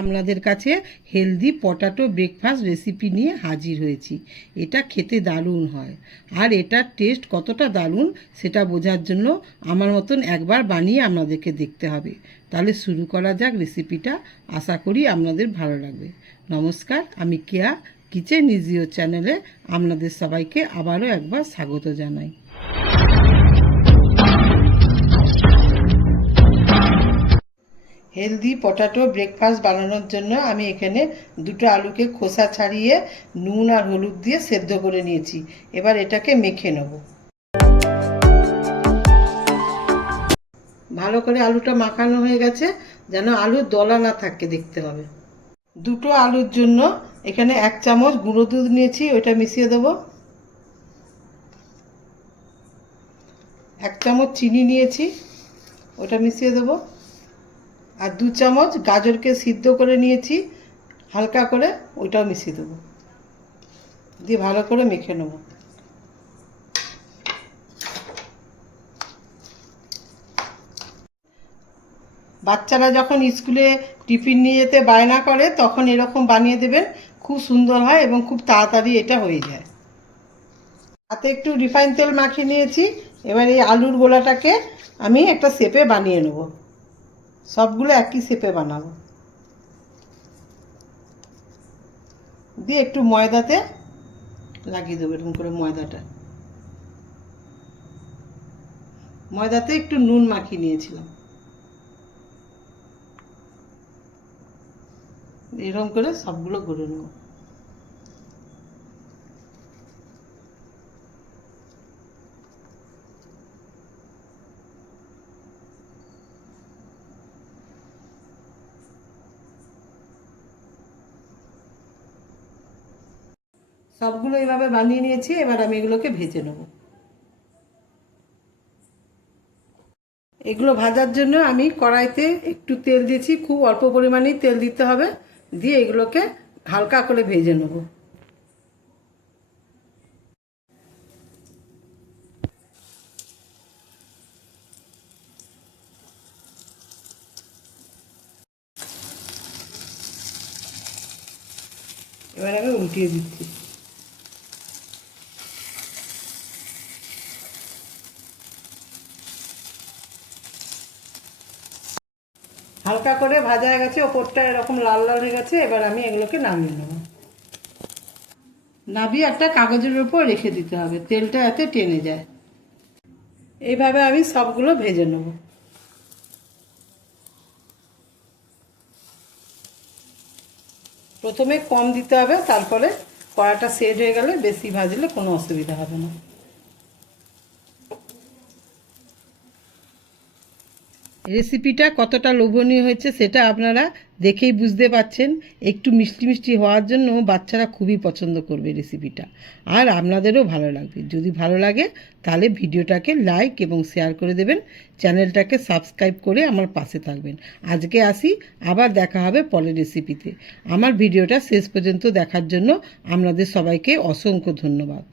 আপনাদের কাছে healthy potato breakfast recipe নিয়ে হাজির হয়েছি। এটা খেতে দারুণ হয়, আর এটার টেস্ট কতটা দারুণ সেটা বোঝার জন্য আমার মতন একবার বানিয়ে আপনাদেরকে দেখতে হবে। তাহলে শুরু করা যাক রেসিপিটা। আশা করি আপনাদের ভালো লাগবে। নমস্কার, আমি কেয়া কিচেন ইজ ইওর চ্যানেলে আপনাদের সবাইকে আবারও একবার স্বাগত জানাই। হেলদি পটাটো ব্রেকফাস্ট বানানোর জন্য আমি এখানে দুটো আলুকে খোসা ছাড়িয়ে নুন আর হলুদ দিয়ে সেদ্ধ করে নিয়েছি। এবার এটাকে মেখে নেব। ভালো করে আলুটা মাখানো হয়ে গেছে, যেন আলুর দলা না থাকে দেখতে হবে। দুটো আলুর জন্য এখানে 1 চামচ গুঁড়ো দুধ নিয়েছি, ওইটা মিশিয়ে দেবো। 1 চামচ চিনি নিয়েছি, ওটা মিশিয়ে দেবো। আর 2 চামচ গাজরকে সিদ্ধ করে নিয়েছি হালকা করে, ওইটাও মিশিয়ে দেবো, দিয়ে ভালো করে মেখে নেব। বাচ্চারা যখন স্কুলে টিফিন নিয়ে যেতে বায়না করে তখন এরকম বানিয়ে দেবেন, খুব সুন্দর হয় এবং খুব তাড়াতাড়ি এটা হয়ে যায়। হাতে একটু রিফাইন তেল মাখিয়ে নিয়েছি। এবার এই আলুর গোলাটাকে আমি একটা শেপে বানিয়ে নেব। সবগুলো একই শেপে বানাবো। দিয়ে একটু ময়দাতে লাগিয়ে দেবো, এরকম করে ময়দাতে একটু নুন মাখিয়ে নিয়েছিলাম। এরকম করে সবগুলো গড়ে নেব। সবগুলো এইভাবে বানিয়ে নিয়েছি। এবার আমি এগুলোকে ভেজে নেব। এগুলো ভাজার জন্য আমি কড়াইতে একটু তেল দিয়েছি, খুব অল্প পরিমাণেই তেল দিতে হবে। দিয়ে এগুলোকে হালকা করে ভেজে নেব। এবার আমি উল্টিয়ে দিচ্ছি। হালকা করে ভাজা হয়ে গেছে, ওপরটা এরকম লাল লাল হয়ে গেছে। এবার আমি এগুলোকে নামিয়ে নেব। নামিয়ে একটা কাগজের উপর রেখে দিতে হবে, তেলটা এতে টেনে যায়। এইভাবে আমি সবগুলো ভেজে নেব। প্রথমে কম দিতে হবে, তারপরে কড়াটা সেট হয়ে গেলে বেশি ভাজলে কোনো অসুবিধা হবে না। রেসিপিটা কতটা লোভনীয় হয়েছে সেটা আপনারা দেখেই বুঝতে পারছেন। একটু মিষ্টি মিষ্টি হওয়ার জন্য বাচ্চারা খুবই পছন্দ করবে রেসিপিটা, আর আপনাদেরও ভালো লাগবে। যদি ভালো লাগে তাহলে ভিডিওটাকে লাইক এবং শেয়ার করে দেবেন, চ্যানেলটাকে সাবস্ক্রাইব করে আমার পাশে থাকবেন। আজকে আসি, আবার দেখা হবে পরের রেসিপিতে। আমার ভিডিওটা শেষ পর্যন্ত দেখার জন্য আপনাদের সবাইকে অসংখ্য ধন্যবাদ।